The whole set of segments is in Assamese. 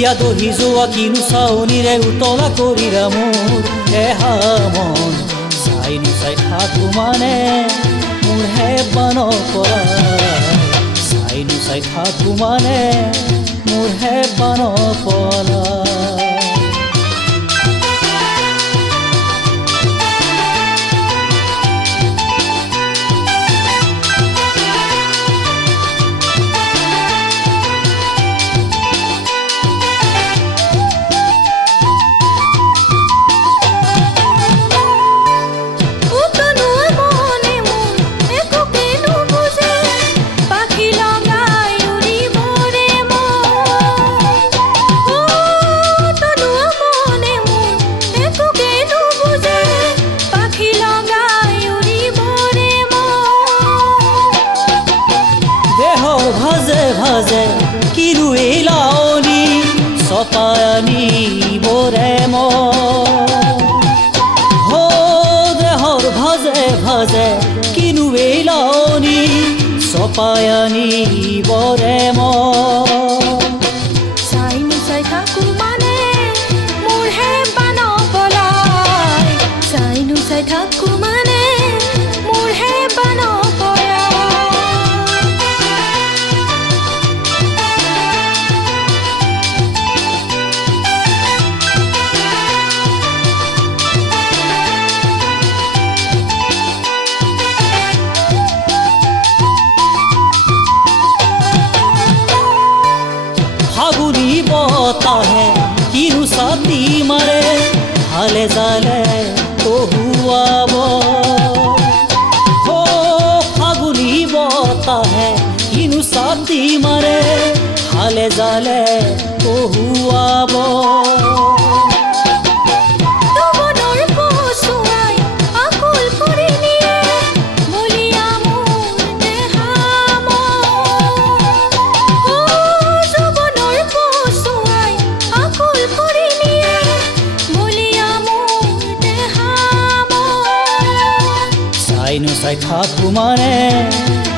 হিয়া দহি যোৱা কিনো চাৱনিৰে উতলা কৰিৰা মোৰ এহা মন চাই নুচাই থাকো মানে মোৰ হেবা নপলাই চাই নুচাই থাকো মানে মোৰ হেবা নপলাই ভাজে ভাজে কিনো এই লাৱনী চপাই আনিবৰে মো দেহৰ ভাজে ভাজে কিনো এই লাৱনী চপাই আনিবৰে মো চাই নুচাই থাকো মানে মোৰ হেবা নপলাই চাই নুচাই থাকো মানে মোৰ হেবা নপলাই ফাগুনী বতাহে কিনো ছাতি মাৰে হালে জালে কহুৱাব ফাগুনী বতাহে কিনো ছাতি মাৰে হালে জালে কহুৱাব চাই নুচাই থাকো মানে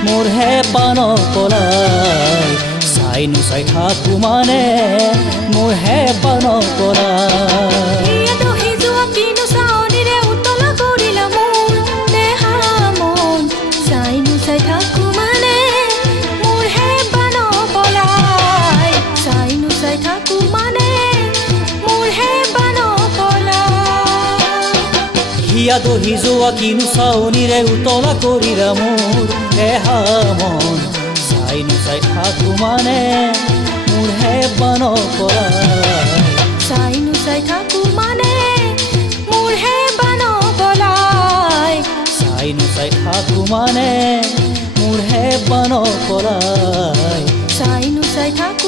মোৰ হেবা নপলাই চাই নুচাই থাকো মানে মোৰ হেবা নপলাই চাই নুচাই থাকো মানে মোৰ হেবা নপলাই চাই নুচাই থাকো মানে মোৰ হেবা নপলাই হিয়া দহি যোৱা কিনো চাৱনিৰে উতলা কৰিৰা মোৰ এহা মন চাই নুচাই থাকো মানে মোৰ হেবা নপলাই চাই নুচাই থাকো মানে মোৰ হেবা নপলাই চাই নুচাই থাকো মানে মোৰ হেবা নপলাই চাই নুচাই থাকো